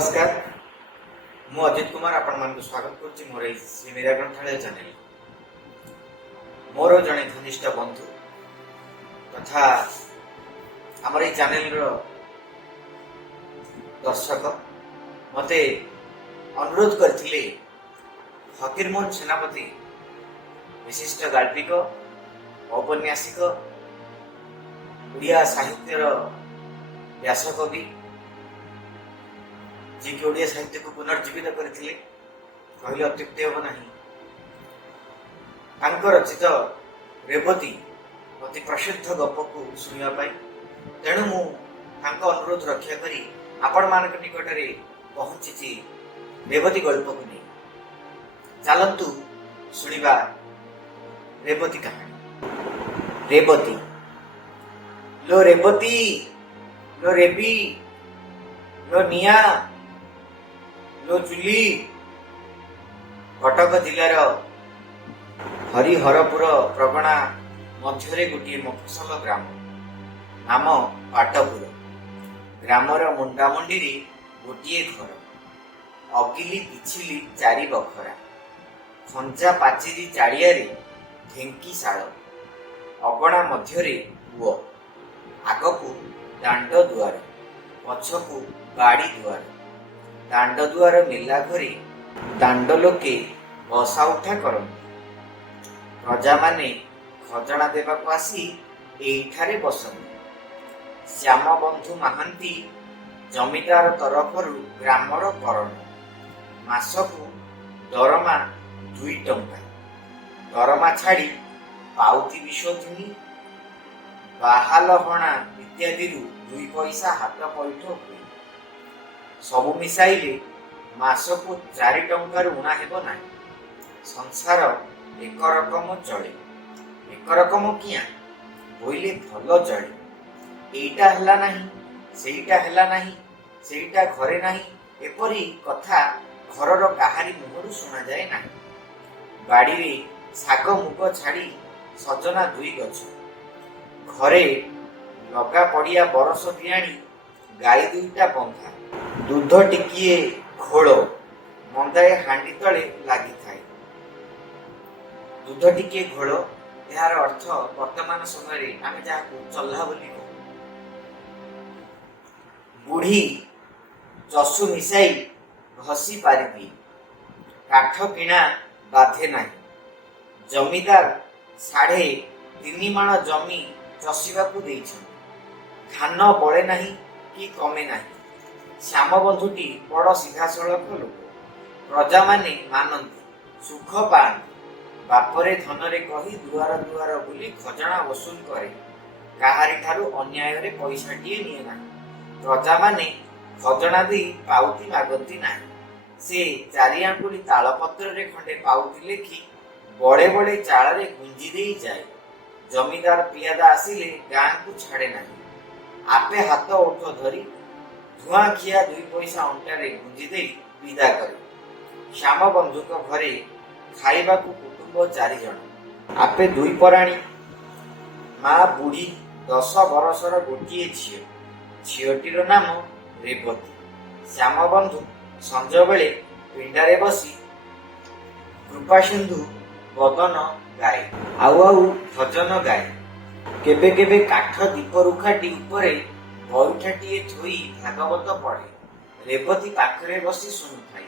नमस्कार मु अजित कुमार आपण मान स्वागत करुच्ची मोर श्री मीरा ग्रंथालय चैनल मोर जड़े घनिष्ठ बंधु तथा आमर ये चैनल दर्शक मते अनुरोध करथिले फकीरमोहन सेनापति विशिष्ट गाल्पिक औपन्यासिक ओडिया साहित्यर व्यासकवि जी कि ओडिया साहित्य को पुनर्जीवित करथिले कहले अत्युक्ति हम नहीं। तांकर रचित रेवती अति प्रसिद्ध गप को सुनिया पाई तेणु मु तांको अनुरोध रक्षा करी आपण मानक निकटरे पहुंची रेवती गल्प को नहीं। चलंतु सुनिबा रेवती कहानी। रेवती लो रेवती लो रेबी लो निया लो चुली। कटक जिलार हरिहरपुर प्रगणा मध्य गोटे मफसल ग्राम नाम पाटपुर। ग्रामर मुंडामुंडी गोटे घर अगिली पिछिली चारि बखरा खंजा पाचेरी चाड़िया ढेंकी शाल अगणा मध्य कूଅ आगकू दांड दुआर पछकू बाड़ी दुआर दांड दुआर मेला घरे दांड लोके बसा उठा करती। प्रजा माने खजना देवाक आसी एठारे बसती। श्याम बंधु महांती जमीदार तरफरु ग्रामर करण मासकू दरमा 2 टंका दरमा छाड़ी पाउती विशोधनी बाहालहणा इत्यादि 2 पैसा हाथ पैठ हुए। सबु मिसाइले मासकू 4 टंकार उणा हेब नाही। संसार एक रकम चले एक रकम किया बोइले भल चले एटा हला नाही सेटा हला नाही सेटा घरे नाही एपरी कथा घरर काहारी मुहरु सुना जाए नाही। बाड़ी रे साग मुग छाड़ी सजना 2 गछ घरे लगा पड़िया बरस दियाणी गाई 2टा बंधा दूध टिकिए घोल मंदाए हांडी तले लगी थाए। दूध टिकिए घोल यार अर्थ वर्तमान समय आम जहाँ चल्ला बोली बुढ़ी चषु मिसाई घसी पारि काठ किणा बाधे नाही। जमीदार 3.5 माण जमी चषिबाकू देइछन धान बळे नाही कि कमे नाही। श्याम बंधुटी बड़ सीधा सड़क लोक प्रजा माने मानती सुख पाती। बापरे धनरे कही दुआर दुआर बुली खजना वसूल करे काहारी ठारू अन्याय रे पैसा टिए निए नाही। प्रजा माने खजना दी पाउती मागती नाही। से 4 आंगुली तालपत्र रे खंडे पाउती लेखी बड़े बड़े चाल रे गुंजी देई जाए। जमीदार पियादा आसिले गाँ को छाड़े नहीं आपे हाथ ओठ धरी धुआं खिया 2 पैसा अंटारे गुंजी दे विदा करे। श्याम बंधु घरे खाइबा को कुटुंब 4 जन आपे 2 पराणी माँ बुढ़ी 10 बरसर गोटे झील झीलटीर नाम रेवती। श्याम बंधु संज बेले पिंडारे बसी कृपा सिंधु बदन गाए आउ आउ भजन गाए। केबे केबे काठ दीप रुखाटी उपरे बरुठाटीए थोई भागवत पढ़े। रेवती पाखरे बसी सुनुथाई।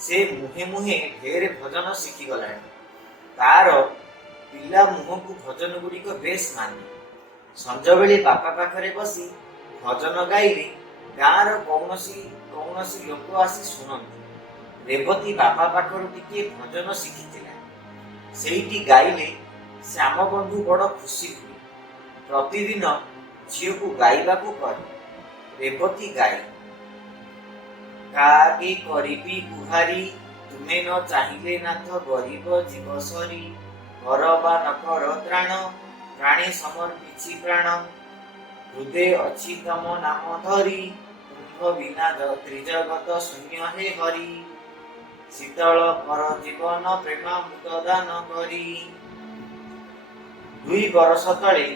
से मुहे मुहे ढेर भजन शिखी गलानी। तार पिला मुह को भजन गुड़िक बेस माने। संज बेले बापा पाखरे बसी भजन गाइले गाँर कौनसी लोक आसी सुनती। रेवती बापा पाखरु टिके भजन शिखिथिला सेठी गाइले श्याम बंधु बड़ खुशी हुए। प्रतिदिन झील को गाइबा को कहे। रेवती गाए कागे करिबी गुहारी तुमे न चाहिए नाथ गरीब जीव सरी कर बा न कर त्राण प्राणी समर्पिछि प्राण हृदय अच्छी तम नाम धरी तुंभ बिना त्रिजगत शून्य हे हरि शीतल कर जीवन प्रेमामृत दान करी। 2 बरस तले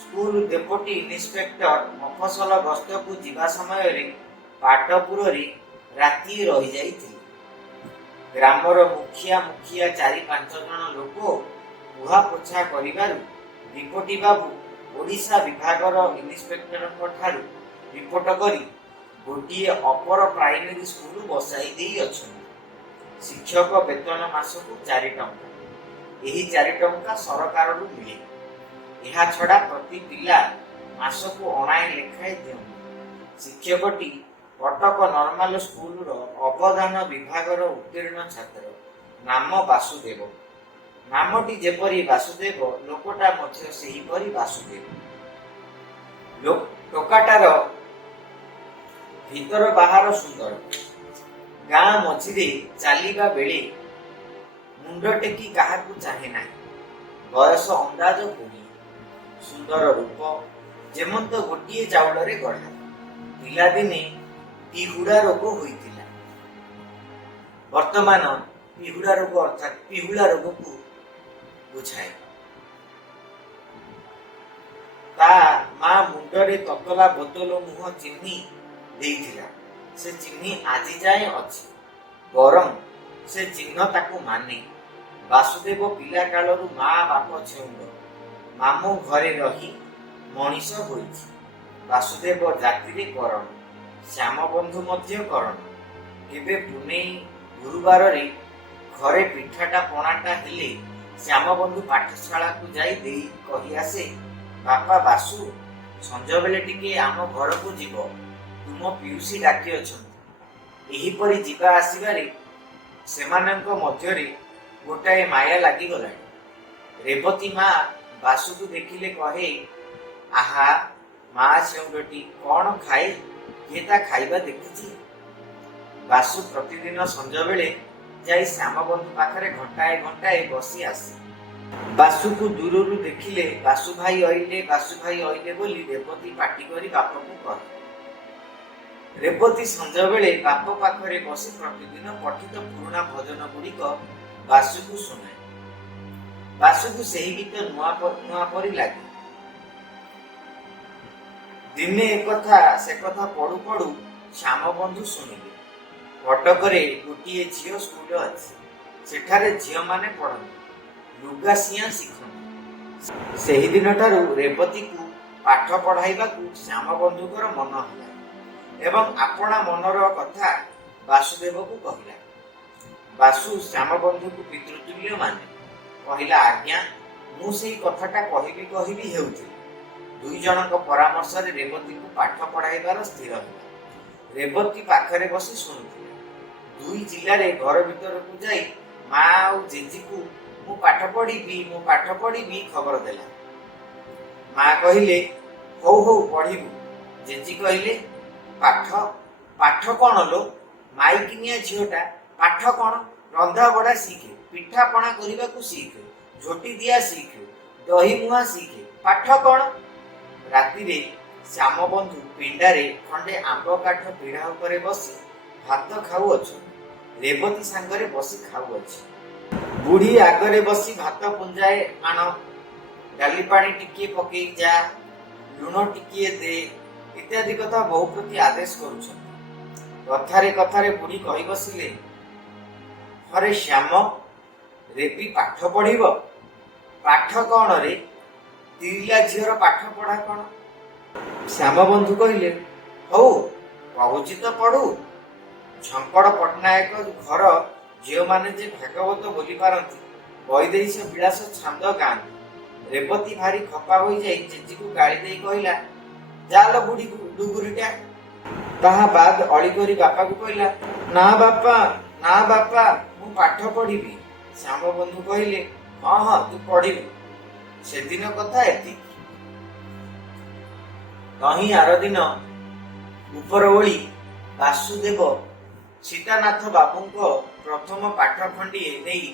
स्कूल डेपुटी इन्स्पेक्टर मफसल गस्त को जीवा समय ପାଟପୁରରେ ରାତି ରହିଯାଇଥିଲେ। ଗ୍ରାମର ମୁଖିଆ ମୁଖିଆ 4-5 ଜଣ ଲୋକ କୁହାପୋଛା କରିବାରୁ ରିପୋର୍ଟି ବାବୁ ଓଡ଼ିଶା ବିଭାଗର ଇନ୍ସପେକ୍ଟରଙ୍କ ଠାରୁ ରିପୋର୍ଟ କରି ଗୋଟିଏ ଅପର ପ୍ରାଇମେରୀ ସ୍କୁଲ ବସାଇ ଦେଇ ଅଛନ୍ତି। ଶିକ୍ଷକ ବେତନ ମାସକୁ 4 ଟଙ୍କା। ଏହି 4 ଟଙ୍କା ସରକାରରୁ ମିଳେ। ଏହା ଛଡ଼ା ପ୍ରତି ପିଲା ମାସକୁ 9 ଲେଖାଏଁ ଦିଅନ୍ତି। ଶିକ୍ଷକଟି କଟକ ନର୍ମାଲ ସ୍କୁଲର ଅବଦାନ ବିଭାଗର ଉତ୍ତୀର୍ଣ୍ଣ ଛାତ୍ର। ନାମ ବାସୁଦେବ। ନାମଟି ଯେପରି ବାସୁଦେବ, ଲୋକଟା ମଧ୍ୟ ସେହିପରି ବାସୁଦେବ। ଟୋକାଟାର ଭିତର ବାହାର ସୁନ୍ଦର। ଗାଁ ମଝିରେ ଚାଲିବା ବେଳେ ମୁଣ୍ଡ ଟେକି କାହାକୁ ଚାହେଁ ନାହିଁ। ବୟସ ଅନ୍ଦାଜ 20। ସୁନ୍ଦର ରୂପ, ଯେମନ୍ତ ଗୋଟିଏ ଚାଉଳରେ ଗଢ଼ା। ପିଲାଦିନେ ପିହୁଡ଼ା ରୋଗ ହୋଇଥିଲା। ବର୍ତ୍ତମାନ ପିହୁଡ଼ା ରୋଗ ଅର୍ଥାତ୍ ପିହୁଳା ରୋଗକୁ ବୁଝାଏ। ତା ମା ମୁଣ୍ଡରେ ତତଲା ବୋତଲ ମୁହଁ ଚିହ୍ନି ଦେଇଥିଲା। ସେ ଚିହ୍ନି ଆଜି ଯାଏଁ ଅଛି। ବରଂ ସେ ଚିହ୍ନ ତାକୁ ମାନେ। ବାସୁଦେବ ପିଲା କାଳରୁ ମା ବାପ ଛେଉଣ୍ଡ। ମାମୁଁ ଘରେ ରହି ମଣିଷ ହୋଇଛି। ବାସୁଦେବ ଜାତିରେ କରଣ। ଶ୍ୟାମବନ୍ଧୁ ମଧ୍ୟ କରଣ। କେବେ ପୁନେଇ ଗୁରୁବାରରେ ଘରେ ପିଠାଟା ପଣାଟା ହେଲେ ଶ୍ୟାମବନ୍ଧୁ ପାଠଶାଳାକୁ ଯାଇ ଦେଇ କହି ଆସେ, ବାପା ବାସୁ, ସଞ୍ଜବେଳେ ଟିକେ ଆମ ଘରକୁ ଯିବ, ତୁମ ପିଉସୀ ଡାକି ଅଛନ୍ତି। ଏହିପରି ଯିବା ଆସିବାରେ ସେମାନଙ୍କ ମଧ୍ୟରେ ଗୋଟାଏ ମାୟା ଲାଗିଗଲାଣି। ରେବତୀ ମା ବାସୁକୁ ଦେଖିଲେ କହେ, ଆହା, ମା ଛେଉଣ୍ଡଟି କ'ଣ ଖାଏ, କିଏ ତା ଖାଇବା ଦେଖିଛି? ବାସୁ ପ୍ରତିଦିନ ସଞ୍ଜବେଳେ ଯାଇ ଶ୍ୟାମବନ୍ଧୁ ପାଖରେ ଘଣ୍ଟାଏ ବସି ଆସେ। ବାସୁକୁ ଦୂରରୁ ଦେଖିଲେ ବାସୁ ଭାଇ ଅଇଲେ ବୋଲି ରେବତୀ ପାଟି କରି ବାପକୁ କହେ। ରେବତୀ ସଞ୍ଜବେଳେ ବାପ ପାଖରେ ବସି ପ୍ରତିଦିନ ପଠିତ ପୁରୁଣା ଭଜନ ଗୁଡ଼ିକ ବାସୁକୁ ଶୁଣାଏ। ବାସୁକୁ ସେହି ଗୀତ ନୂଆ ପରି ଲାଗେ। ଦିନେ ଏକଥା ସେକଥା ପଢୁ ପଢୁ ଶ୍ୟାମବନ୍ଧୁ ଶୁଣିଲେ, କଟକରେ ଗୋଟିଏ ଝିଅ ସ୍କୁଲ ଅଛି। ସେଠାରେ ଝିଅମାନେ ପଢନ୍ତି, ଲୁଗା ସିଆଁ ଶିଖନ୍ତି। ସେହିଦିନଠାରୁ ରେବତୀକୁ ପାଠ ପଢ଼ାଇବାକୁ ଶ୍ୟାମବନ୍ଧୁଙ୍କର ମନ ହେଲା ଏବଂ ଆପଣା ମନର କଥା ବାସୁଦେବକୁ କହିଲା। ବାସୁ ଶ୍ୟାମବନ୍ଧୁକୁ ପିତୃତୁଲ୍ୟ ମାନେ। କହିଲା, ଆଜ୍ଞା, ମୁଁ ସେଇ କଥାଟା କହିବି ହେଉଥିଲି। 2 ଜଣଙ୍କ ପରାମର୍ଶରେ ରେବତୀକୁ ପାଠ ପଢ଼ାଇବାର ସ୍ଥିର ହେଲା। ରେବତୀ ପାଖରେ ବସି ଶୁଣୁଥିଲା। 2 ଜିଲ୍ଲାରେ ଘର ଭିତରକୁ ଯାଇ ମା ଆଉ ଜେଜିକୁ ମୁଁ ପାଠ ପଢ଼ିବି ଖବର ଦେଲା। ମା କହିଲେ, ହଉ ପଢ଼ିବୁ। ଜେଜି କହିଲେ, ପାଠ କ'ଣ ଲୋ, ମାଇକିନିଆ ଝିଅଟା, ପାଠ କ'ଣ? ରନ୍ଧା ବଢ଼ା ଶିଖେ, ପିଠା ପଣା କରିବାକୁ ଶିଖେ, ଝୋଟି ଦିଆ ଶିଖେ, ଦହି ମୁହାଁ ଶିଖେ, ପାଠ କ'ଣ? ରାତିରେ ଶ୍ୟାମବନ୍ଧୁ ପିଣ୍ଡାରେ ଖଣ୍ଡେ ଆମ୍ବ କାଠ ପିଢ଼ା ଉପରେ ବସି ଭାତ ଖାଉଅଛନ୍ତି। ରେବତୀ ସାଙ୍ଗରେ ବସି ଖାଉଅଛି। ବୁଢ଼ୀ ଆଗରେ ବସି ଭାତ ପୁଞ୍ଜାଏ ଆଣ, ଡାଲି ପାଣି ଟିକିଏ ପକେଇ ଯା, ଲୁଣ ଟିକିଏ ଦେ ଇତ୍ୟାଦି କଥା ବୋହୂ ପ୍ରତି ଆଦେଶ କରୁଛନ୍ତି। କଥାରେ ବୁଢ଼ୀ କହି ବସିଲେ, ହରେ ଶ୍ୟାମ, ରେବି ପାଠ ପଢ଼ିବ? ପାଠ କ'ଣ ରେ? ତିଳିଲା ଝିଅର ପାଠ ପଢ଼ା କ'ଣ? ଶ୍ୟାମବନ୍ଧୁ କହିଲେ, ହଉ କହୁଛି ତ ପଢ଼ୁ। ଝଙ୍କଡ଼ ପଟ୍ଟନାୟକ ଘର ଝିଅମାନେ ଯେ ଭାଗବତ ବୋଲି ପାରନ୍ତି, ବୈଦେଶ ବିଳାସ ଛାନ୍ଦ ଗାଆନ୍ତି। ରେବତୀ ଭାରି ଖପା ହୋଇଯାଇ ଜେଜିକୁ ଗାଳି ଦେଇ କହିଲା, ଯାଲ ବୁଢ଼ୀ ଡୁଗୁରିଟା। ତାହା ବାଦ ଅଳି କରି ବାପାକୁ କହିଲା, ନା ବାପା, ମୁଁ ପାଠ ପଢ଼ିବି। ଶ୍ୟାମବନ୍ଧୁ କହିଲେ, ହଁ ତୁ ପଢ଼ିବୁ। ସେଦିନ କଥା ଏତିକି। ତହିଁ ଆରଦିନ ଉପର ଓଳି ବାସୁଦେବ ସୀତାନାଥ ବାବୁଙ୍କ ପ୍ରଥମ ପାଠ ଖଣ୍ଡିଏ ନେଇ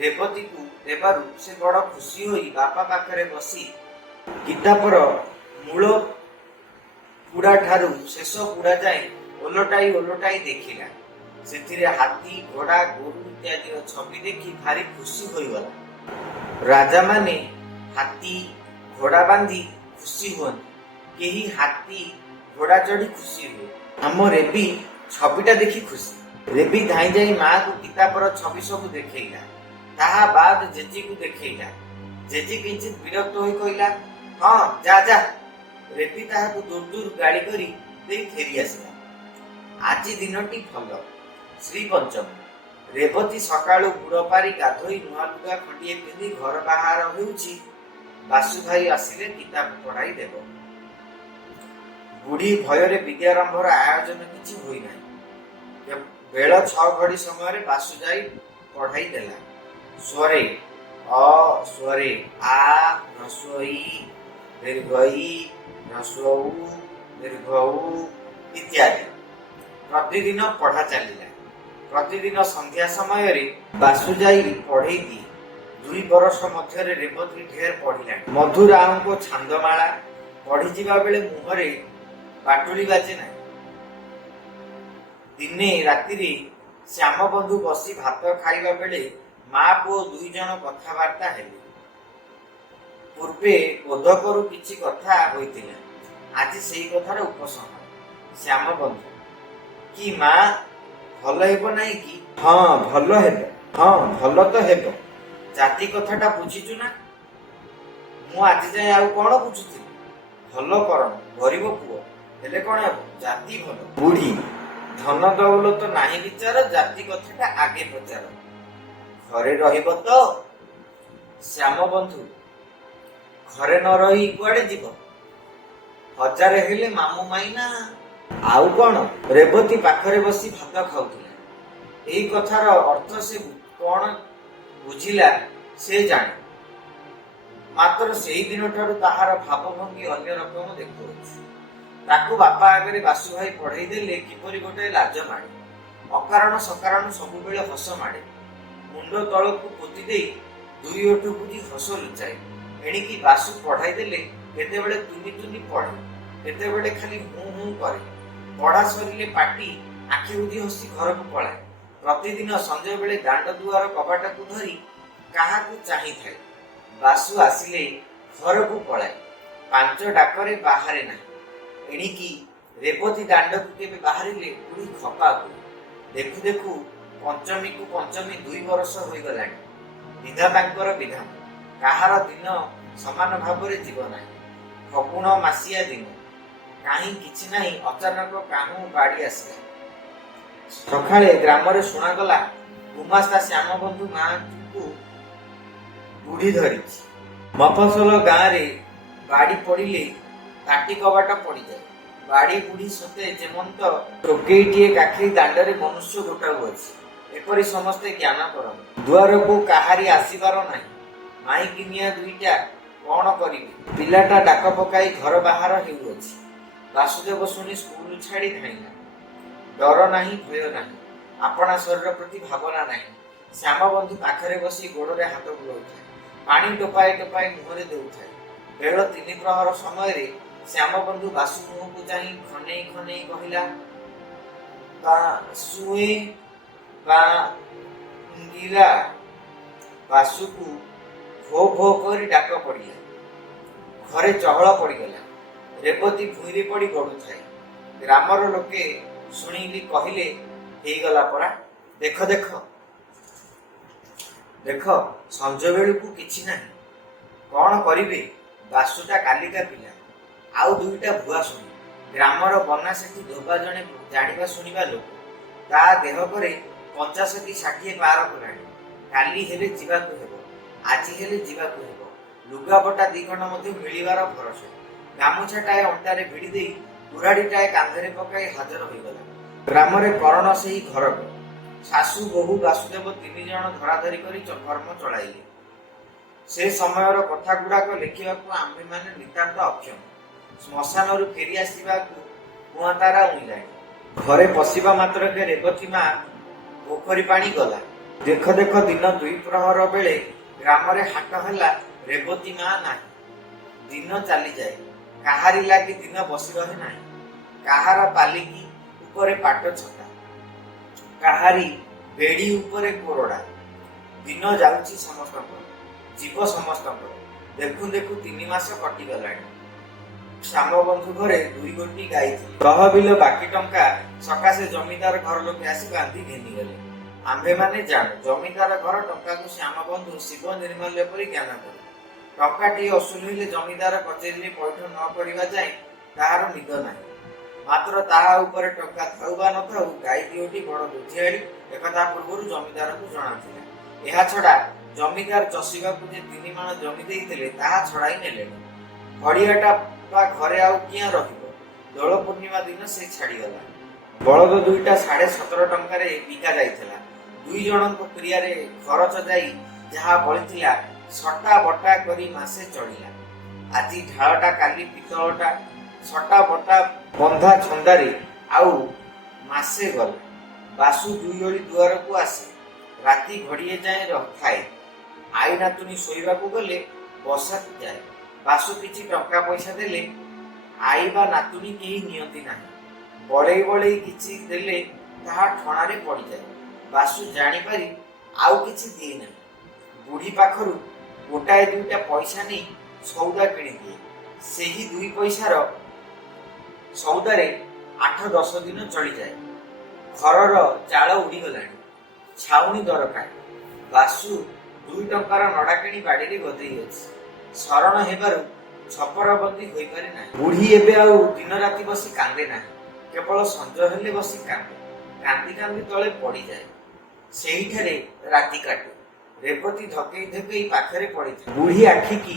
ରେବତୀକୁ ଦେବାରୁ ସେ ବଡ଼ ଖୁସି ହୋଇ ବାପା ପାଖରେ ବସି କିତାପର ମୂଳ ପୁଡ଼ା ଠାରୁ ଶେଷ ପୁଡ଼ା ଯାଏ ଓଲଟାଇ ଦେଖିଲା। ସେଥିରେ ହାତୀ, ଘୋଡ଼ା, ଗୋରୁ ଇତ୍ୟାଦିର ଛବି ଦେଖି ଭାରି ଖୁସି ହୋଇଗଲା। ରାଜାମାନେ ହାତୀ ଘୋଡ଼ା ବାନ୍ଧି ଖୁସି ହୁଅନ୍ତି, କେହି ହାତୀ ଘୋଡ଼ା ଚଢ଼ି ଖୁସି ହୁଏ, आम रेबी छविटा देखी खुशी। रेबी धाई जाई माँ को किताबर छवि सब देखैला। ताहा बाद जेजी को देखैला। जेजी किंचित विरक्त होई कहला, हाँ जा जा। रेबी ताहाକୁ दूर दूर गाड़ी करी देई फेरी आसिला। आजी दिनटी भल। श्री पंचम। रेवती सकाळु बुड़ पारी गाधोई नुआ लुगा खंडिए पिंधि घर बाहर हेउछि। बासु भाई आसिले किताब पढ़ाई देव। बुढ़ी भୟରେ विद्यारंभर आयोजन किछि होई नाही। बेल 6 घड़ी समय बासु जाई पढ़ाई देला। स्वरे अ स्वरे आ ह्रस्वई दीर्घई ह्रस्वऊ दीर्घऊ इत्यादि प्रतिदिन पढ़ा चलिला। प्रतिदिन संध्या समय बासु जाई पढ़ई दिए। 2 बरस मध्य रेवती ढेर पढ़िला। मधुराम को छांदमाला पढ़ी जिबा बेले मुहरे बाटुली बाजे ना। दिने राति श्याम बंधु बसी भात खाइबा बेले माँ पुओ 2 जन कथबार्ता हेले। पूर्वे बोधकरू किछि कथा होइतिला। आज सेई कथार उपसंहार। श्याम बंधु कि माँ भल हेबो नाही कि? हाँ भल हेबो। हाँ भल तो हेबो। जाति कथाटा बुझिचु ना? मु आज जाए आउ कोन बुझुथि? भल करण गरीब पुओ हेले कोन हेबो? जाति भल। बुढ़ी धन दौलत नाही विचार, जाति कथाटा आगे पचार। घरे रहिब तो? श्याम बंधु घरे न रही कुआडे जीव? 1000 हेले मामू माइना आउ कोन? रेवती पाखरे बसी भात खाउथिला। एई कथार अर्थ से कोन बुझिला से जाने। मात्र सेई दिन ठारू ताहार भावभंगी अन्य रकम देखुछि। ताकू बापा आगे बासु भाई पढ़ई देले किपरि गोटे लाज माड़े। अकारण सकारण सबु बेले हस माड़े। मुंड तळकू पोती देई 2 ओठ बुझी हस लुचाए। एणिकी बासु पढ़ाई देले केतेबेले तुनी तुनी पढ़े, केतेबेले खाली हूं हूं करे। पढ़ा सरिले पाटी आखि बुझी हसी घर को पळाए। प्रतिदिन संजय बेले दांड दुआर कबाटा को धरी काहाकू चाहि थाए। बासु आसिले घर को पळाए। 5 डाकरे बाहारे नाही। एणिकी रेवती दांड को केबे बाहरिले बुढ़ी खपा हुए। देखु देखु पंचमी को पंचमी 2 बरस होई गलानी। विधातांकर विधान काहार दिन समान भाବରେ जीव नाही। फगुण मासिया दिन काहीं किछि नाही। अचानक काहू बाड़ी आसिला। सकाळे ग्रामरे शुणागला गुमास्ता श्याम बंधु माँ को बुढ़ी धरिछि। मफसल गाँ रे बाड़ी पड़िले काटी कबाटा पड़ी जाए। बाड़ी बुढ़ी सते जेमंत टोकेईटिए काखी दांडरे मनुष्य गोटाउ अछि एपरि समस्ते ज्ञान करन। दुआर को काहारी आसीबार नाही। माई किनिया 2टा कोन करिबे? पिलाटा डाक पकाई घर बाहर हेउछि। वासुदेव सुनी स्कूल छाड़ी धाइला। डर नाही भय नाही। अपना शरीर प्रति भावना नाही। श्याम बंधु पाखरे बसी गोड़े हाथ बुलाउଥାଏ। पानी टोपाए टोपाए मुहरे देउଥାଏ। बेल 3 प्रहर समय रे श्याम बंधु बासु मुह को चाहि खनेई खनेई कहिला, बासुए बा इंदिरा। बासु को भो भो करी डाक पड़िला। घरे चहल पड़ीगला। रेवती भूईरे पड़ी गड़ुଥାଏ। ग्रामर लोके शुणिली कहले, हेगला परा, देख देख देख संज बेलू किछि नाही। कौन करिवे? बासुटा कालिका पिला। आउ 2टा भुआ शुणी। ग्रामर बना सेठी धोबा जणे जानिबा शुणिबा लोक। ता देह करे 50 की 60 पार कलाणी। काली हेले जीवाकू हेबो, आजी हेले जीवाकू हेबो। लुगापटा 2 खंड मध्ये मिलिबार भरोसा। गामुछाटाए अंटारे भिड़ी देई कुराड़ीटाए कांधरे पकाई हाजर होइगला। ग्रामरे करण सेही घरक। शाशु बहु वासुदेव 3 जण धराधरी करी कर्म चलाइले। से समयर कथा गुड़ाक लेखिबाकू आम्भे माने नितांत अक्षम। श्मशानरू फेरी आसिबाकू कुआ तारा उइलाणी। घरे पशिबा मात्रके रेवती माँ पोखरी पानी गला। देख देख दिन 2 प्रहर बेले ग्रामरे हाट होला। रेवती माँ नाही। दिन चली जाए। काहारी लागी दिन बसी रहे नाही। काहार पालिकी उपरे पाट छटा, काहारी बेड़ी उपरे कोरडा। दिन जाउची समस्तक, जीव समस्तक। देखु देखु 3 मास कटि गलाणी। ଶ୍ୟାମବନ୍ଧୁ ଘରେ 2 ଗୋଟି ଗାଈ ଥିଲେ। ତହବିଲ ବାକି ଟଙ୍କା ସକାଶେ ଜମିଦାର ଘର ଲୋକେ ଆସି ବାନ୍ଧି ଘେନିଗଲେ। ଆମ୍ଭେମାନେ ଜାଣୁ ଜମିଦାର ଘର ଟଙ୍କାକୁ ଶ୍ୟାମବନ୍ଧୁ ଶିବ ନିର୍ମାଲ୍ୟ ପରି ଜ୍ଞାନ କରେ। ଟଙ୍କାଟିଏ ଅସୁଲ ହେଲେ ଜମିଦାର କଚେରୀରେ ପୈଠ ନ କରିବା ଯାଏ ତାହାର ନିଦ ନାହିଁ। ମାତ୍ର ତାହା ଉପରେ ଟଙ୍କା ଥାଉ ବା ନଥାଉ ଗାଈ ଦିଓଟି ବଡ଼ ବୁଦ୍ଧିଆଳି ଏକଥା ପୂର୍ବରୁ ଜମିଦାରକୁ ଜଣାଥିଲା। ଏହା ଛଡ଼ା ଜମିଦାର ଚଷିବାକୁ ଯେ 3 ମାଣ ଜମି ଦେଇଥିଲେ ତାହା ଛଡ଼ାଇ ନେଲେଣି। ହଡ଼ିଆଟା ବା ଘରେ ଆଉ କିଆଁ ରହିବ? ଦୋଳ ପୂର୍ଣ୍ଣିମା ଦିନ ସେ ଛାଡ଼ିଗଲା। ବଳଦ ଦୁଇଟା 17.5 ଟଙ୍କାରେ ବିକା ଯାଇଥିଲା। 2 ଜଣଙ୍କ କ୍ରିୟାରେ ଖରଚ ଯାଇ ଯାହା ବଳିଥିଲା ସଟା ବଟା କରି ମାସେ ଚଳିଲା। ଆଜି ଢାଳଟା କାଲି ପିତଳଟା, ସଟା ବଟା ବନ୍ଧା ଛନ୍ଦାରେ ଆଉ ମାସେ ଗଲା। ବାସୁ 2 ଓଳି ଦୁଆରକୁ ଆସେ, ରାତି ଘଡ଼ିଏ ଯାଏ ଥାଏ। ଆଈ ନାତୁଣୀ ଶୋଇବାକୁ ଗଲେ ବସା ଯାଏ। ବାସୁ କିଛି ଟଙ୍କା ପଇସା ଦେଲେ ଆଈ ବା ନାତୁଣୀ କେହି ନିଅନ୍ତି ନାହିଁ। ବଳେଇ ବଳେଇ କିଛି ଦେଲେ ତାହା ଠଣାରେ ପଡ଼ିଯାଏ। ବାସୁ ଜାଣିପାରି ଆଉ କିଛି ଦିଏ ନାହିଁ। ବୁଢ଼ୀ ପାଖରୁ ଗୋଟାଏ 2ଟା ପଇସା ନେଇ ସଉଦା କିଣିଦିଏ। ସେହି 2 ପଇସାର ସଉଦାରେ 8-10 ଦିନ ଚଳିଯାଏ। ଘରର ଚାଳ ଉଡ଼ିଗଲାଣି, ଛାଉଣି ଦରକାର। ବାସୁ 2 ଟଙ୍କାର ନଡ଼ା କିଣି ବାଡ଼ିରେ ଗଦେଇ ଅଛି। ଶରଣ ହେବାରୁ ଛପରବନ୍ଦୀ ହୋଇପାରେ ନାହିଁ। ବୁଢ଼ୀ ଏବେ ଆଉ ଦିନ ରାତି ବସି କାନ୍ଦେ ନାହିଁ। କେବଳ ସଞ୍ଜ ହେଲେ ବସି କାନ୍ଦେ। କାନ୍ଦି କାନ୍ଦି ତଳେ ପଡ଼ିଯାଏ। ସେହିଠାରେ ରାତି କାଟେ। ରେବତୀ ଧକେଇ ଧକେଇ ପାଖରେ ପଡ଼ିଥାଏ। ବୁଢ଼ୀ ଆଖିକି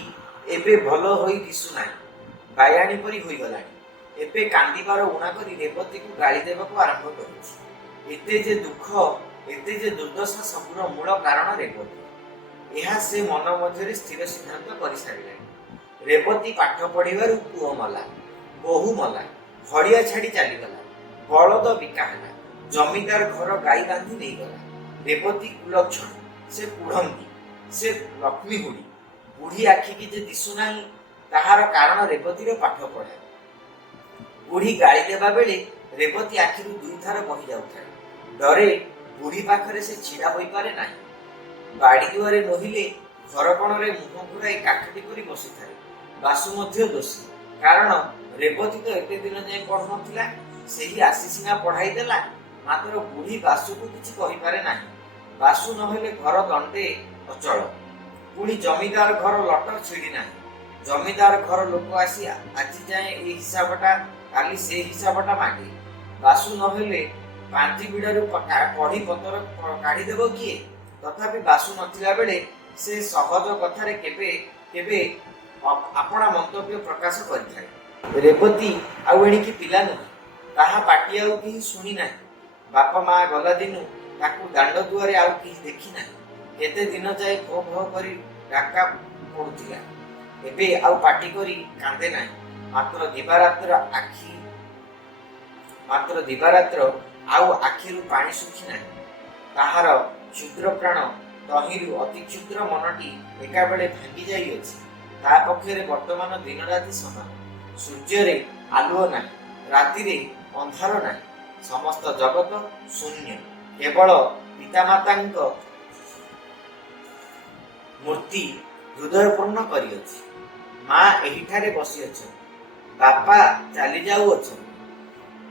ଏବେ ଭଲ ହୋଇ ଦିଶୁନାହିଁ, ବାୟାଣୀ ପରି ହୋଇଗଲାଣି। ଏବେ କାନ୍ଦିବାର ଉଣା କରି ରେବତୀକୁ ଗାଳି ଦେବାକୁ ଆରମ୍ଭ କରୁଛି। ଏତେ ଯେ ଦୁଃଖ, ଏତେ ଯେ ଦୁର୍ଦ୍ଦଶା ସବୁର ମୂଳ କାରଣ ରେବତୀ। ଏହା ସେ ମନ ମଧ୍ୟରେ ସ୍ଥିର ସିଦ୍ଧାନ୍ତ କରିସାରିଲାଣି। ରେବତୀ ପାଠ ପଢ଼ିବାରୁ ପୁଅ ମଲା, ବୋହୂ ମଲା, ହଡ଼ିଆ ଛାଡ଼ି ଚାଲିଗଲା, ବଳଦ ବିକା ହେଲା, ଜମିଦାର ଘର ଗାଈ ବାନ୍ଧି ନେଇଗଲା। ରେବତୀ କୁଲକ୍ଷଣୀ, ସେ କୁଢ଼ଙ୍ଗୀ, ସେ ଲକ୍ଷ୍ମୀ ହୁଡ଼ି। ବୁଢ଼ୀ ଆଖିକି ଯେ ଦିଶୁନାହିଁ ତାହାର କାରଣ ରେବତୀର ପାଠ ପଢ଼ା। ବୁଢ଼ୀ ଗାଳି ଦେବା ବେଳେ ରେବତୀ ଆଖିରୁ 2 ଧାର ବହି ଯାଉଥାଏ। ଡରେ ବୁଢ଼ୀ ପାଖରେ ସେ ଛିଡ଼ା ହୋଇପାରେ ନାହିଁ। ବାଡ଼ି ଦୁଆରେ ନୋହିଲେ ଘର କୋଣରେ ମୁହଁ ଘୁରାଇ କାଠଟି ପରି ବସିଥାଏ। ବାସୁ ମଧ୍ୟ ଦୋଷୀ, କାରଣ ରେବତୀ ତ ଏତେ ଦିନ ଯାଏ ପଢ଼ୁନଥିଲା। ସେହି ଆସି ସିନା ପଢ଼ାଇ ଦେଲା। ମାତ୍ର ବୁଢ଼ୀ ବାସୁକୁ କିଛି କହିପାରେ ନାହିଁ। ବାସୁ ନହେଲେ ଘର ଦଣ୍ଡେ ଅଚଳ। ପୁଣି ଜମିଦାର ଘର ଲଟ ଛିଡ଼ି ନାହିଁ। ଜମିଦାର ଘର ଲୋକ ଆସି ଆଜି ଯାଏ ଏ ହିସାବଟା, କାଲି ସେ ହିସାବଟା ମାଗେ। ବାସୁ ନହେଲେ ପାଞ୍ଜି ବିଡ଼ାରୁ ପଢ଼ି ପତର କାଢ଼ିଦେବ କିଏ? ତଥାପି ବାସୁ ନଥିଲା ବେଳେ ସେ ସହଜ କଥାରେ କେବେ କେବେ ଆପଣା ମନ୍ତବ୍ୟ ପ୍ରକାଶ କରିଥାଏ। ରେବତୀ ଆଉ ଏଣିକି ପିଲା ନୁହେଁ, ତାହା ପାଟି ଆଉ କେହି ଶୁଣି ନାହିଁ। ବାପା ମା ଗଲା ଦିନୁ ତାକୁ ଦାଣ୍ଡ ଦୁଆରେ ଆଉ କେହି ଦେଖି ନାହିଁ। କେତେ ଦିନ ଯାଏ ଭୋ ଭୋ କରି ଡାକା ପଡ଼ୁଥିଲା। ଏବେ ଆଉ ପାଟି କରି କାନ୍ଦେ ନାହିଁ। ମାତ୍ର ଦିବାରାତ୍ର ଆଉ ଆଖିରୁ ପାଣି ଶୁଖି ନାହିଁ। ତାହାର କ୍ଷୁଦ୍ର ପ୍ରାଣ ତହିଁରୁ ଅତି କ୍ଷୁଦ୍ର ମନଟି ଏକାବେଳେ ଭାଙ୍ଗି ଯାଇଅଛି। ତା ପକ୍ଷରେ ବର୍ତ୍ତମାନ ଦିନ ରାତି ସମାନ। ସୂର୍ଯ୍ୟରେ ଆଲୁଅ ନାହିଁ, ରାତିରେ ଅନ୍ଧାର ନାହିଁ। ସମସ୍ତ ଜଗତ ଶୂନ୍ୟ। କେବଳ ପିତାମାତାଙ୍କ ମୂର୍ତ୍ତି ହୃଦୟପୂର୍ଣ୍ଣ କରିଅଛି। ମା ଏହିଠାରେ ବସିଅଛନ୍ତି, ବାପା ଚାଲି ଯାଉଅଛନ୍ତି।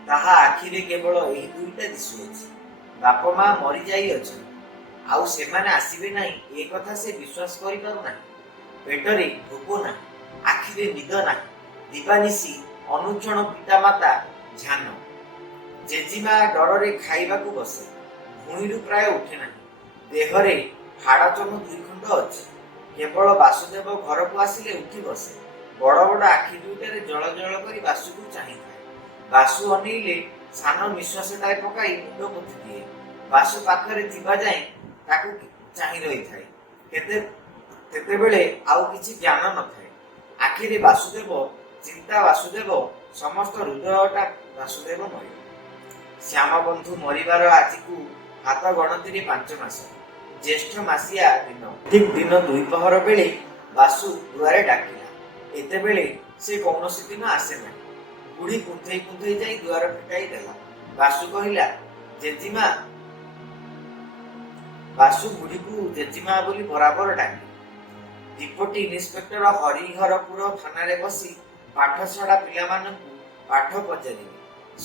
ତାହା ଆଖିରେ କେବଳ ଏହି 2ଟା ଦିଶୁଅଛି। ବାପ ମା ମରିଯାଇଅଛନ୍ତି, ଆଉ ସେମାନେ ଆସିବେ ନାହିଁ ଏ କଥା ସେ ବିଶ୍ୱାସ କରିପାରୁନାହିଁ। ପେଟରେ ଭୋକ ନାହିଁ, ଆଖିରେ ନିଦ ନାହିଁ। ଦିବାନିଶି ଅନୁକ୍ଷଣ ପିତାମାତା ଧ୍ୟାନ। ଜେଜିମା ଡରରେ ଖାଇବାକୁ ବସେ, ଭୁଇଁରୁ ପ୍ରାୟ ଉଠେ ନାହିଁ। ଦେହରେ ହାଡ଼ଚମ 2 ଖଣ୍ଡ ଅଛି। କେବଳ ବାସୁଦେବ ଘରକୁ ଆସିଲେ ଉଠି ବସେ। ବଡ଼ ବଡ଼ ଆଖି 2ଟାରେ ଜଳ ଜଳ କରି ବାସୁକୁ ଚାହିଁଥାଏ। ବାସୁ ଅନେଇଲେ ସାନ ନିଶ୍ୱାସଟାଏ ପକାଇ ମୁଣ୍ଡ ପୋତି ଦିଏ। ବାସୁ ପାଖରେ ଥିବା ଯାଏଁ ତାକୁ ଚାହିଁ ରହିଥାଏ। ତେତେବେଳେ ଆଉ କିଛି ଜ୍ଞାନ ନଥାଏ। ଆଖିରେ ବାସୁଦେବ, ଚିନ୍ତା ବାସୁଦେବ, ସମସ୍ତ ହୃଦୟଟା ବାସୁଦେବମୟ। ଶ୍ୟାମବନ୍ଧୁ ମରିବାର ଆଜିକୁ ହାତ ଗଣତିରେ 5 ମାସ। ଜ୍ୟେଷ୍ଠ ମାସିଆ ଦିନ। ଠିକ୍ ଦିନ 2 ପହର ବେଳେ ବାସୁ ଦୁଆରେ ଡାକିଲା। ଏତେବେଳେ ସେ କୌଣସି ଦିନ ଆସେ ନାହିଁ। ବୁଢ଼ୀ କୁନ୍ଥେଇ କୁନ୍ଥେଇ ଯାଇ ଦୁଆର ଫିଟାଇ ଦେଲା। ବାସୁ କହିଲା, ଜେଜିମା। ବାସୁ ବୁଢ଼ୀକୁ ଜେଜିମା ବୋଲି ବରାବର ଡାକେ। ଦୀପଟି ଇନ୍ସପେକ୍ଟର ହରିହରପୁର ଥାନାରେ ବସି ପାଠଛଡ଼ା ପିଲାମାନଙ୍କୁ ପାଠ ପଚାରିବି।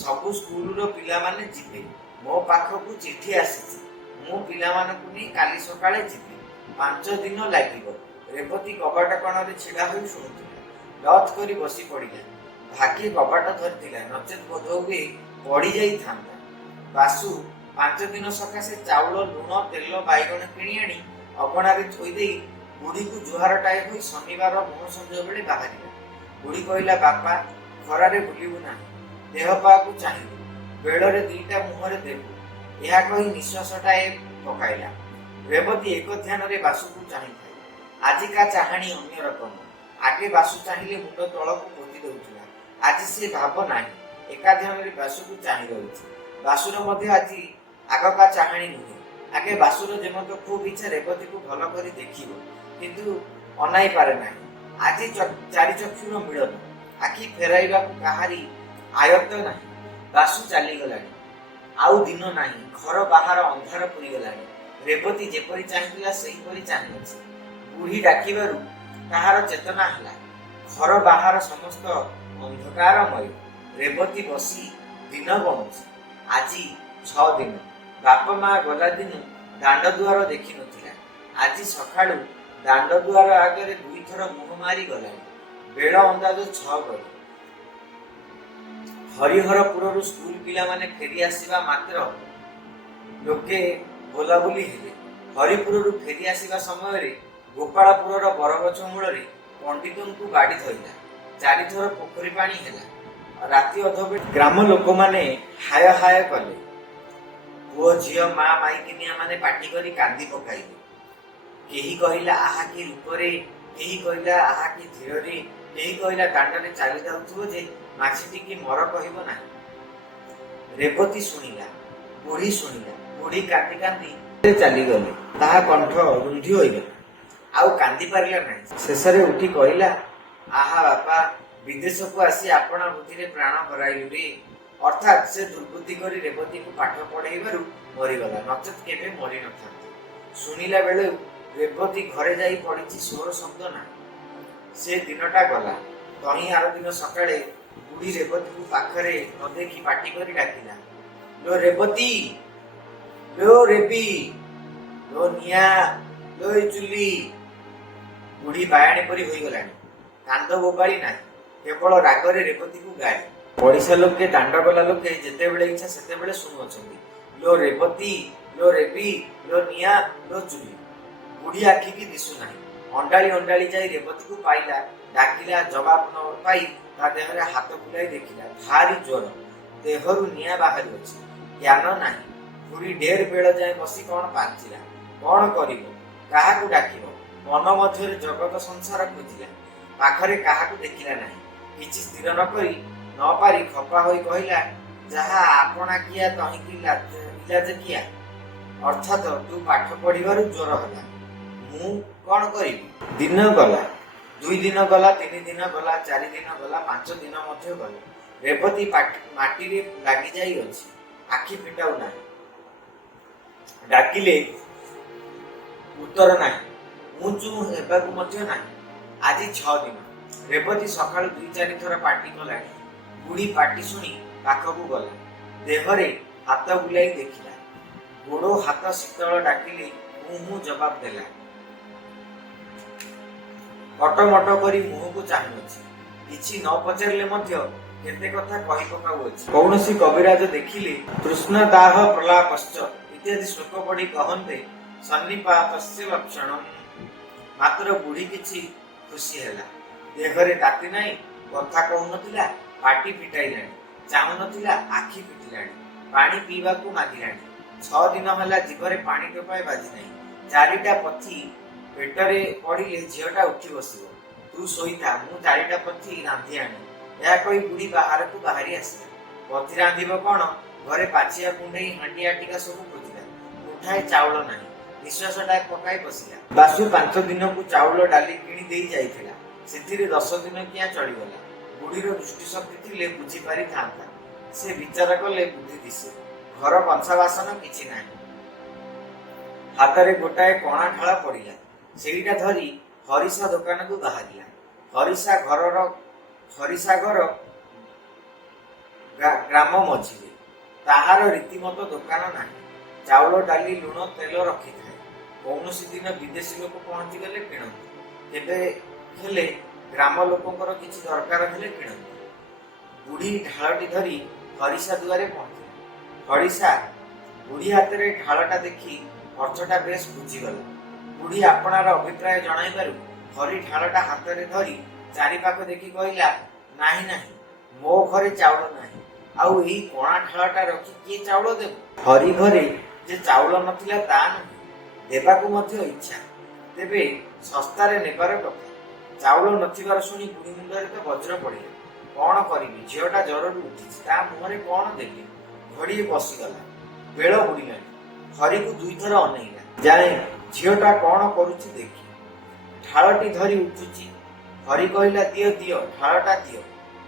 ସବୁ ସ୍କୁଲର ପିଲାମାନେ ଯିବେ। ମୋ ପାଖକୁ ଚିଠି ଆସିଛି। ମୁଁ ପିଲାମାନଙ୍କୁ ନେଇ କାଲି ସକାଳେ ଯିବି। 5 ଦିନ ଲାଗିବ। ରେବତୀ କବାଟ କଣରେ ଛିଡ଼ା ହୋଇ ଶୁଣୁଥିଲା। ଲଥ୍ କରି ବସି ପଡ଼ିଲା। ଭାଗ୍ୟେ କବାଟ ଧରିଥିଲା, ନଚେତ୍ ବୋଧହୁଏ ପଡ଼ି ଯାଇଥାନ୍ତା। ବାସୁ 5 ଦିନ ସକାଶେ ଚାଉଳ, ଲୁଣ, ତେଲ, ବାଇଗଣ କିଣି ଆଣି ଅଗଣାରେ ଥୋଇଦେଇ ବୁଢ଼ୀକୁ ଜୁହାରଟାଏ ହୋଇ ଶନିବାର ମୁହଁ ସଞ୍ଜ ବେଳେ ବାହାରିଲା। ବୁଢ଼ୀ କହିଲା, ବାପା, ଖରାରେ ବୁଲିବୁ ନାହିଁ। ଦେହ ପାକୁ ଚାହିଁବୁ। ବେଳରେ 2ଟା ମୁହଁରେ ଦେବୁ। ଏହା କହି ନିଶ୍ୱାସଟାଏ ପକାଇଲା। ରେବତୀ ଏକ ଧ୍ୟାନରେ ବାସୁକୁ ଚାହିଁଥାଏ। ଆଜିକା ଚାହାଣୀ ଅନ୍ୟ ରକମ। ଆଗେ ବାସୁ ଚାହିଁଲେ ମୁଣ୍ଡ ତଳକୁ ପୋତି ଦେଉଥିଲା। ଆଜି ସେ ଭାବ ନାହିଁ। ଏକା ଧ୍ୟାନରେ ବାସୁକୁ ଚାହିଁ ରହିଛି। ବାସୁର ମଧ୍ୟ ଆଜି ଆଗକା ଚାହାଣୀ ନୁହେଁ। ଆଗେ ବାସୁର ଯେମନ୍ତ ଖୁବ୍ ଇଚ୍ଛା ରେବତୀକୁ ଭଲ କରି ଦେଖିବ, କିନ୍ତୁ ଅନାଇ ପାରେ ନାହିଁ। ଆଜି ଚାରିଚକ୍ଷୁର ମିଳନ। ଆଖି ଫେରାଇବାକୁ କାହାରି ଆୟତ୍ତ ନାହିଁ। ବାସୁ ଚାଲିଗଲାଣି। ଆଉ ଦିନ ନାହିଁ। ଘର ବାହାର ଅନ୍ଧାର ପୂରିଗଲାଣି। ରେବତୀ ଯେପରି ଚାହିଁଥିଲା ସେହିପରି ଚାହିଁଅଛି। ବୁଢ଼ୀ ଡାକିବାରୁ ତାହାର ଚେତନା ହେଲା। ଘର ବାହାର ସମସ୍ତ ଅନ୍ଧକାରମୟ। ରେବତୀ ବସି ଦିନ ଗଣୁଛି। ଆଜି 6 ଦିନ। ବାପ ମା ଗଲା ଦିନୁ ଦାଣ୍ଡ ଦୁଆର ଦେଖିନଥିଲା। ଆଜି ସକାଳୁ ଦାଣ୍ଡ ଦୁଆର ଆଗରେ 2 ଥର ମୁହଁ ମାରି ଗଲାଣି। ବେଳ ଅନ୍ଦାଜ 6 ଗଡ଼ି। ହରିହରପୁରରୁ ସ୍କୁଲ ପିଲାମାନେ ଫେରି ଆସିବା ମାତ୍ର ଲୋକେ ବୋଲାବୋଲି ହେଲେ। ହରିପୁରରୁ ଫେରି ଆସିବା ସମୟରେ ଗୋପାଳପୁରର ବରଗଛ ମୂଳରେ ପଣ୍ଡିତଙ୍କୁ ବାଡ଼ି ଧରିଲା। 4 ଥର ପୋଖରୀ ପାଣି ହେଲା। ରାତି ଅଧବେଳେ ଗ୍ରାମ ଲୋକମାନେ ହାୟ ହାୟ କଲେ। ପୁଅ ଝିଅ ମା ମାଇକିନିଆ ମାନେ ପାଟି କରି କାନ୍ଦି ପକାଇଲେ। କେହି କହିଲା, ଆହା କି ରୂପରେ, କେହି କହିଲା, ଆହା କି ଧୀରରେ, କେହି କହିଲା, ଦାଣ୍ଡରେ ଚାଲି ଯାଉଥିବ ଯେ ମାଛିଟିକି ମର କହିବ ନାହିଁ। ରେବତୀ ଶୁଣିଲା। ବୁଢ଼ୀ ଶୁଣିଲା। ବୁଢ଼ୀ କାନ୍ଦି କାନ୍ଦି ଚାଲିଗଲେ। ତାହା କଣ୍ଠ ରୁନ୍ଧି ହୋଇଗଲା। ଆଉ କାନ୍ଦି ପାରିଲା ନାହିଁ। ଶେଷରେ ଉଠି କହିଲା, ଆହା ବାପା, ବିଦେଶକୁ ଆସି ଆପଣା ବୁଦ୍ଧିରେ ପ୍ରାଣ ହରାଇଲୁ ରେ। ଅର୍ଥାତ୍ ସେ ଦୁର୍ବୁଦ୍ଧି କରି ରେବତୀକୁ ପାଠ ପଢ଼େଇବାରୁ ମରିଗଲା, ନଚେତ୍ କେବେ ମରି ନଥାନ୍ତା। ଶୁଣିଲା ବେଳେ ରେବତୀ ଘରେ ଯାଇ ପଡ଼ିଛି। ସ୍ୱର ଶବ୍ଦ ନାହିଁ। ସେ ଦିନଟା ଗଲା। ତହିଁ ଆର ଦିନ ସକାଳେ ବୁଢ଼ୀ ରେବତୀକୁ ପାଖରେ ନ ଦେଖି ପାଟି କରି ଡାକିଲା, ଲୋ ରେବତୀ, ଲୋ ରେବି, ଲୋ ନିଆଁ, ଲୋ ଚୁଲି। ବୁଢ଼ୀ ବାୟାଣୀ ପରି ହୋଇଗଲାଣି। କାନ୍ଦ ବୋବାଳି ନାହିଁ। କେବଳ ରାଗରେ ରେବତୀକୁ ଗାଏ। ପଡ଼ିଶା ଲୋକେ, ଦାଣ୍ଡ ଗଲା ଲୋକେ ଯେତେବେଳେ ଇଚ୍ଛା ସେତେବେଳେ ଶୁଣୁଅଛନ୍ତି, ଲୋ ରେବତୀ, ଲୋ ରେବି, ଲୋ ନିଆଁ, ଲୋ ଚୁଲି। ବୁଢ଼ୀ ଆଖିକି ଦିଶୁନାହିଁ। ଅଣ୍ଡାଳି ଅଣ୍ଡାଳି ଯାଇ ରେବତୀକୁ ପାଇଲା। ଡାକିଲା। ଜବାବ ନ ପାଇ ତା ଦେହରେ ହାତ ବୁଲାଇ ଦେଖିଲା। ଭାରି ଜ୍ୱର। ଦେହରୁ ନିଆଁ ବାହାରୁଅଛି। ଜ୍ଞାନ ନାହିଁ। ବୁଢ଼ୀ ଢେର ବେଳ ଯାଏ ବସି କ'ଣ ପାଞ୍ଚିଲା। କ'ଣ କରିବ? କାହାକୁ ଡାକିବ? ମନ ମଧ୍ୟରେ ଜଗତ ସଂସାର ଖୋଜିଲା। ପାଖରେ କାହାକୁ ଦେଖିଲା ନାହିଁ। କିଛି ସ୍ଥିର ନ ପାରି ଖପା ହୋଇ କହିଲା, ଯାହା ଆପଣା କିଆ ତହିଁକି ଇଲାଜ କିଆ। ଅର୍ଥାତ୍ ତୁ ପାଠ ପଢ଼ିବାରୁ ଜ୍ୱର ହେଲା। ମୁଁ କ'ଣ କରିବି? ଦିନ ଗଲା। 2 ଦିନ ଗଲା। 3 ଦିନ ଗଲା। 4 ଦିନ ଗଲା। 5 ଦିନ ମଧ୍ୟ ଗଲା। ରେବତୀ ମାଟିରେ ଲାଗିଯାଇ ଅଛି। ଆଖି ଫିଟାଉ ନାହିଁ। ଡାକିଲେ ଉତ୍ତର ନାହିଁ। ମୁଁ ଚୁଁ ହେବାକୁ ମଧ୍ୟ ନାହିଁ। ଆଜି 6 ଦିନ। ରେବତୀ ସକାଳୁ 2-4 ଥର ପାଟି କଲାଣି। ବୁଢ଼ୀ ପାଟି ଶୁଣି ପାଖକୁ ଗଲା। ଦେହରେ ହାତ ବୁଲାଇ ଦେଖିଲା। ଗୋଡ଼ ହାତ ଶୀତଳ। ଡାକିଲେ ମୁଁ ମୁଁ ଜବାବ ଦେଲା। କଟମଟ କରି ମୁହଁକୁ ଚାହୁଁଅଛି। କିଛି ନ ପଚାରିଲେ ମଧ୍ୟ କେତେ କଥା କହି ପକାଉଅଛି। କୌଣସି କବିରାଜ ଦେଖିଲେ ତୃଷ୍ଣା ଦାହ ପ୍ରଲାପଶ୍ଚ ଇତ୍ୟାଦି ଶ୍ଲୋକ ପଢ଼ି କହନ୍ତେ ସନ୍ନିପାତସ୍ୟ ଲକ୍ଷଣମ୍। ମାତ୍ର ବୁଢ଼ୀ କିଛି ଖୁସି ହେଲା। ଦେହରେ ତାତି ନାହିଁ। କଥା କହୁନଥିଲା। ପାଟି ଫିଟାଇଲାଣି। ଚାହୁଁନଥିଲା। ଆଖି ଫିଟିଲାଣି। ପାଣି ପିଇବାକୁ ମାଗିଲାଣି। 6 ଦିନ ହେଲା ଜିଭରେ ପାଣି ଟୋପାଏ ବାଜି ନାହିଁ। 4ଟା ପଥି ପେଟରେ ପଡ଼ିଲେ ଝିଅଟା ଉଠି ବସିବ। ତୁ ଶୋଇଥା, ମୁଁ 4ଟା ପଥି ରାନ୍ଧି ଆଣେ। ଏହା କହି ବୁଢ଼ୀ ବାହାରକୁ ବାହାରି ଆସିଲା। ପଥି ରାନ୍ଧିବ କ'ଣ? ଘରେ ପାଚିଆ କୁଣ୍ଡେଇ ହାଣ୍ଡି ଆଟିକା ସବୁ ଖୋଜିଲା। ମୁଠାଏ ଚାଉଳ ନାହିଁ। ନିଶ୍ୱାସଟା ପକାଇ ବସିଲା। ବାସୁ 5 ଦିନକୁ ଚାଉଳ ଡାଲି କିଣି ଦେଇ ଯାଇଥିଲା। ସେଥିରେ 10 ଦିନ କିଆଁ ଚଳିଗଲା। ବୁଢ଼ୀର ଦୃଷ୍ଟିଶକ୍ତି ଥିଲେ ବୁଝି ପାରିଥାନ୍ତା। ସେ ବିଚାର କଲେ ବୁଦ୍ଧି ଦିଶେ। ଘର କଂସା ବାସନ କିଛି ନାହିଁ। ହାତରେ ଗୋଟାଏ କଣା ଢାଳ ପଡ଼ିଲା। ସେଇଟା ଧରି ହରିସା ଦୋକାନକୁ ବାହାରିଲା। ହରିସା ଘରର ହରିସାଗର ଗ୍ରାମ ମଝିରେ। ତାହାର ରୀତିମତ ଦୋକାନ ନାହିଁ। ଚାଉଳ ଡାଲି ଲୁଣ ତେଲ ରଖିଥାଏ। କୌଣସି ଦିନ ବିଦେଶୀ ଲୋକ ପହଞ୍ଚିଗଲେ କିଣନ୍ତି, କେବେ ହେଲେ ଗ୍ରାମ ଲୋକଙ୍କର କିଛି ଦରକାର ହେଲେ କିଣନ୍ତି। ବୁଢ଼ୀ ଢାଳଟି ଧରି ହରିସା ଦୁଆରେ ପହଞ୍ଚିଲା। ହରିସା ବୁଢ଼ୀ ହାତରେ ଢାଳଟା ଦେଖି ଅର୍ଥଟା ବେଶ ବୁଝିଗଲା। ବୁଢ଼ୀ ଆପଣାର ଅଭିପ୍ରାୟ ଜଣାଇବାରୁ ହରି ଢାଳଟା ହାତରେ ଧରି ଚାରିପାଖ ଦେଖି କହିଲା, ନାହିଁ ନାହିଁ, ମୋ ଘରେ ଚାଉଳ ନାହିଁ, ଆଉ ଏଇ କଣା ଢାଳଟା ରଖି କିଏ ଚାଉଳ ଦେବ? ହରି ଘରେ ଯେ ଚାଉଳ ନଥିଲା ତା ନୁହେଁ, ଦେବାକୁ ମଧ୍ୟ ଇଚ୍ଛା, ତେବେ ଶସ୍ତାରେ ନେବାର କଥା। ଚାଉଳ ନଥିବାର ଶୁଣି ବୁଢ଼ୀ ମୁଣ୍ଡରେ ତ ବଜ୍ର ପଡ଼ିଲା। କ'ଣ କରିବି, ଝିଅଟା ଜ୍ୱରରୁ ଉଠିଛି, ତା ମୁହଁରେ କ'ଣ ଦେବି? ଘଡ଼ିଏ ବସିଗଲା। ବେଳ ବୁଡ଼ିଲାଣି। ହରିକୁ ଦୁଇଥର ଅନେଇଲା, ଯାଏ ଝିଅଟା କ'ଣ କରୁଛି ଦେଖି। ଢାଳଟି ଧରି ଉଠୁଛି। ହରି କହିଲା, ଦିଅ ଦିଅ, ଢାଳଟା ଦିଅ,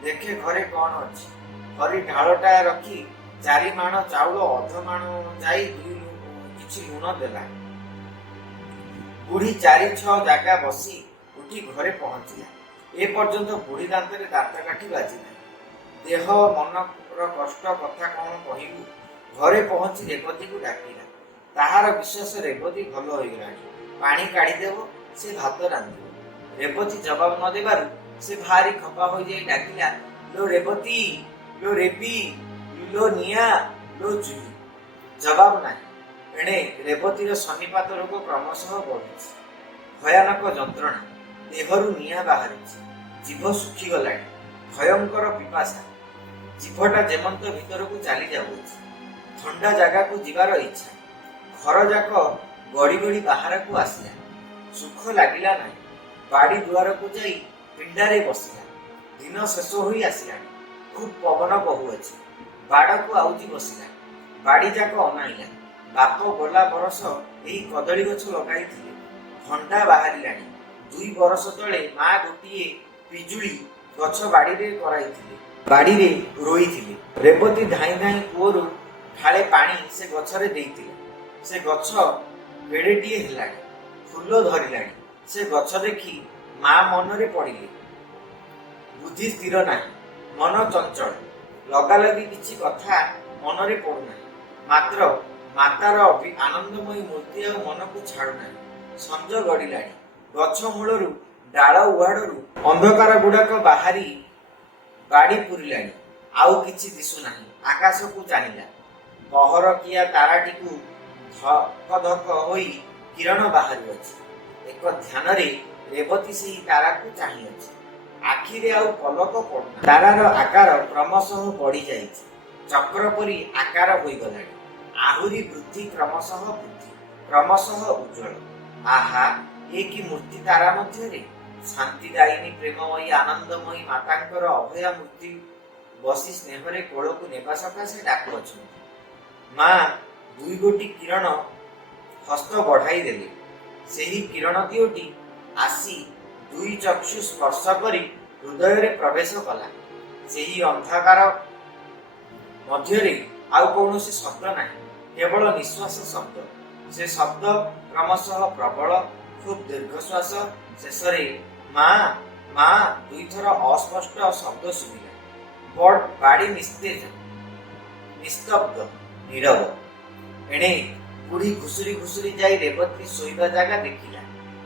ଦେଖେ ଘରେ କ'ଣ ଅଛି। ହରି ଢାଳଟା ରଖି 4 ମାଣ ଚାଉଳ, ଅଧ ମାଣ ଯାଇ କିଛି ଲୁଣ ଦେଲା। ବୁଢ଼ୀ 4-6 ଜାଗା ବସି ଉଠି ଘରେ ପହଞ୍ଚିଲା। ଏ ପର୍ଯ୍ୟନ୍ତ ବୁଢ଼ୀ ଦାନ୍ତରେ ଦାନ୍ତ କାଠି ବାଜିନାହିଁ। ଦେହ ମନର କଷ୍ଟ କଥା କ'ଣ କହିବୁ। ଘରେ ପହଞ୍ଚି ରେବତୀକୁ ଡାକିଲା। ତାହାର ବିଶ୍ୱାସ ରେବତୀ ଭଲ ହୋଇଗଲାଣି, ପାଣି କାଢ଼ିଦେବ, ସେ ଭାତ ରାନ୍ଧିବ। ରେବତୀ ଜବାବ ନ ଦେବାରୁ ସେ ଭାରି ଖପା ହୋଇଯାଇ ଡାକିଲା, ଲୋ ରେବତୀ, ଲୋ ରେବି, ଲୋ ନିଆଁ, ଲୋ ଚୁଲି। ଜବାବ ନାହିଁ। ଏଣେ ରେବତୀର ସନ୍ନିପାତ ରୋଗ କ୍ରମଶଃ ବଢ଼ୁଛି। ଭୟାନକ ଯନ୍ତ୍ରଣା, ଦେହରୁ ନିଆଁ ବାହାରୁଛି, ଜିଭ ଶୁଖିଗଲାଣି। ଭୟଙ୍କର ପିପାସା, ଜିଭଟା ଯେମନ୍ତ ଭିତରକୁ ଚାଲି ଯାଉଛି। ଥଣ୍ଡା ଜାଗାକୁ ଯିବାର ଇଚ୍ଛା। ଘର ଯାକ ଗଡ଼ି ଗଡ଼ି ବାହାରକୁ ଆସିଲା। ସୁଖ ଲାଗିଲା ନାହିଁ। ବାଡ଼ି ଦୁଆରକୁ ଯାଇ ପିଣ୍ଡାରେ ବସିଲା। ଦିନ ଶେଷ ହୋଇ ଆସିଲାଣି। ଖୁବ୍ ପବନ ବହୁଅଛି। ବାଡ଼କୁ ଆଉଜି ବସିଲା। ବାଡ଼ି ଯାକ ଅନାଇଲା। ବାପ ଗଲା ବରଷ ଏହି କଦଳୀ ଗଛ ଲଗାଇଥିଲେ। ଭଣ୍ଡା ବାହାରିଲାଣି। 2 ବରଷ ତଳେ ମା ଗୋଟିଏ ପିଜୁଳି ଗଛ ବାଡ଼ିରେ କରାଇଥିଲେ, ବାଡ଼ିରେ ରୋଇଥିଲେ। ରେବତୀ ଧାଇଁ ଧାଇଁ କୂଅରୁ ଢାଳେ ପାଣି ସେ ଗଛରେ ଦେଇଥିଲେ। ସେ ଗଛ ବେଡ଼େଟିଏ ହେଲାଣି, ଫୁଲ ଧରିଲାଣି। ସେ ଗଛ ଦେଖି ମା ମନରେ ପଡ଼ିଲେ। ବୁଦ୍ଧି ସ୍ଥିର ନାହିଁ, ମନ ଚଞ୍ଚଳ। ଲଗାଲଗି କିଛି କଥା ମନରେ ପଡ଼ୁନାହିଁ। ମାତ୍ର ମାତାର ଆନନ୍ଦମୟୀ ମୂର୍ତ୍ତି ଆଉ ମନକୁ ଛାଡ଼ୁନାହିଁ। ସଞ୍ଜ ଗଡ଼ିଲାଣି। ଗଛ ମୂଳରୁ ଡାଳ ଉହାଡ଼ରୁ ଅନ୍ଧକାର ଗୁଡ଼ାକ ବାହାରି ବାଡ଼ି ପୁରିଲାଣି। ଆଉ କିଛି ଦିଶୁନାହିଁ। ଆକାଶକୁ ଚାହିଁଲା। ପହରକିଆ ତାରାଟିକୁ ଧକ ଧକ ହୋଇ କିରଣ ବାହାରୁଅଛି। ଏକ ଧ୍ୟାନରେ ରେବତୀ ସେହି ତାରାକୁ ଚାହିଁଅଛି। ଆଖିରେ ଆଉ ପଲକ ପଡ଼ୁନାହିଁ। ତାରାର ଆକାର କ୍ରମଶଃ ବଢ଼ିଯାଇଛି। ଚକ୍ର ପରି ଆକାର ହୋଇଗଲାଣି। ଆହୁରି ବୃଦ୍ଧି, କ୍ରମଶଃ ବୃଦ୍ଧି, କ୍ରମଶଃ ଉଜ୍ଜ୍ୱଳ। ଆହା, ଏ କି ମୂର୍ତ୍ତି ତାରା ମଧ୍ୟରେ! ଶାନ୍ତିଦାୟିନୀ, ପ୍ରେମମୟୀ, ଆନନ୍ଦମୟୀ ମାତାଙ୍କର ଅଭୟା ମୂର୍ତ୍ତି ବସି ସ୍ନେହରେ କୋଳକୁ ନେବା ସକାଶେ ଡାକୁଅଛନ୍ତି। ମା 2 ଗୋଟି କିରଣ ହସ୍ତ ବଢ଼ାଇ ଦେଲେ। ସେହି କିରଣ ଦିଓଟି ଆସି 2 ଚକ୍ଷୁ ସ୍ପର୍ଶ କରି ହୃଦୟରେ ପ୍ରବେଶ କଲା। ସେହି ଅନ୍ଧକାର ମଧ୍ୟରେ ଆଉ କୌଣସି ଶବ୍ଦ ନାହିଁ, କେବଳ ନିଶ୍ୱାସ ଶବ୍ଦ। ସେ ଶବ୍ଦ କ୍ରମଶଃ ପ୍ରବଳ, ଖୁବ୍ ଦୀର୍ଘଶ୍ୱାସ। ଶେଷରେ ମା ମା 2 ଥର ଅସ୍ପଷ୍ଟ ଶବ୍ଦ ଶୁଭିଲା। ବାଡ଼ି ନିସ୍ତେଜ, ନିସ୍ତବ୍ଧ, ନୀରବ। ଏଣେ ବୁଢ଼ୀ ଘୁଷୁରି ଘୁଷୁରି ଯାଇ ରେବତୀ ଶୋଇବା ଜାଗା ଦେଖିଲା।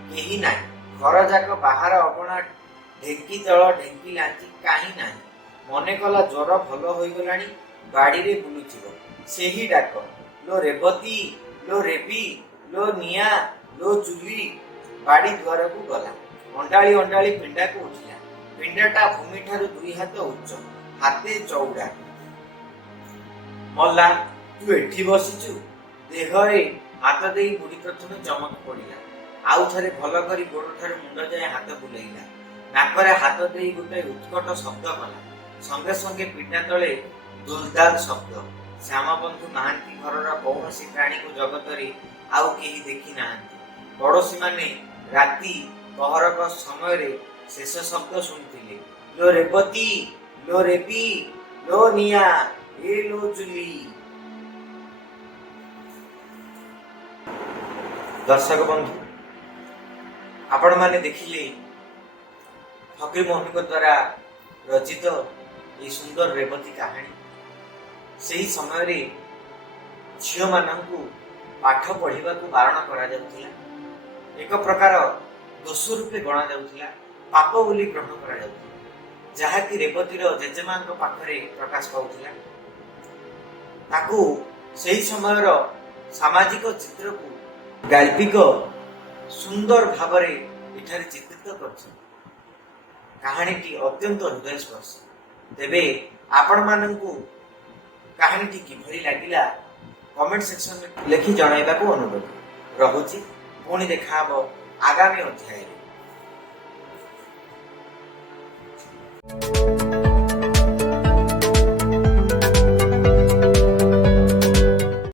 କେହି ନାହିଁ। ଘର ଯାକ ବାହାର ଅଗଣା ଢେଙ୍କି ତଳ ଢେଙ୍କି ଲାଞ୍ଚି କାହିଁ ନାହିଁ। ମନେ କଲା ଜ୍ୱର ଭଲ ହୋଇଗଲାଣି, ବାଡ଼ିରେ ବୁଲୁଥିବ। ସେହି ଡାକ, ଲୋ ରେବତୀ, ଲୋ ରେବି, ଲୋ ନିଆଁ, ଲୋ ଚୁଲି। ବାଡ଼ି ଦୁଆରକୁ ଗଲା। ଅଣ୍ଡାଳି ଅଣ୍ଡାଳି ପିଣ୍ଡାକୁ ଉଠିଲା। ପିଣ୍ଡାଟା ଭୂମିଠାରୁ 2 ହାତ ଉଚ୍ଚ, ହାତେ ଚଉଡ଼ା। ମଲା, ତୁ ଏଠି ବସିଛୁ? ଦେହରେ ହାତ ଦେଇ ବୁଢ଼ୀ ପ୍ରଥମେ ଚମକି ପଡ଼ିଲା। ଆଉ ଥରେ ଭଲ କରି ଗୋଡ଼ଠାରୁ ମୁଣ୍ଡ ଯାଏ ହାତ ବୁଲେଇଲା। ନାକରେ ହାତ ଦେଇ ଗୋଟାଏ ଉତ୍କଟ ଶବ୍ଦ କଲା। ସଙ୍ଗେ ସଙ୍ଗେ ପିଣ୍ଡା ତଳେ ଦୁଲଦାଲ ଶବ୍ଦ। ଶ୍ୟାମବନ୍ଧୁ ନାହାନ୍ତି। ଘରର କୌଣସି ପ୍ରାଣୀକୁ ଜଗତରେ ଆଉ କେହି ଦେଖି ନାହାନ୍ତି। ପଡ଼ୋଶୀମାନେ ରାତି ପହରକ ସମୟରେ ଶେଷ ଶବ୍ଦ ଶୁଣିଥିଲେ, ଲୋ ରେବତୀ, ଲୋ ରେବି, ଲୋ ନିଆଁ, ଏ ଲୋ ଚୁଲି। ଦର୍ଶକ ବନ୍ଧୁ, ଆପଣମାନେ ଦେଖିଲେ ଫକୀରମୋହନଙ୍କ ଦ୍ୱାରା रचित ये सुंदर रेवती कहानी से समय झील मानू पाठ पढ़ा बारण कर एक प्रकार दोष रूपे गणा जाउथिला, पाप बोली ग्रहण करा जाउथिला, जहाँकि रेवतीर जेजेमा पाखरे प्रकाश पाउथिला। ताकू सही समय सामाजिक चित्र को गाल्पिक सुंदर भाव एठारे चित्रित कर कहानीटी अत्यंत हृदयस्पर्शी। तेबे आपण माननकु कहानीटी किभली लागिला कमेंट सेक्शन में लिखि जणाइबा को अनुरोध रहुछि। पुणी देखा हबो आगामी अध्याय।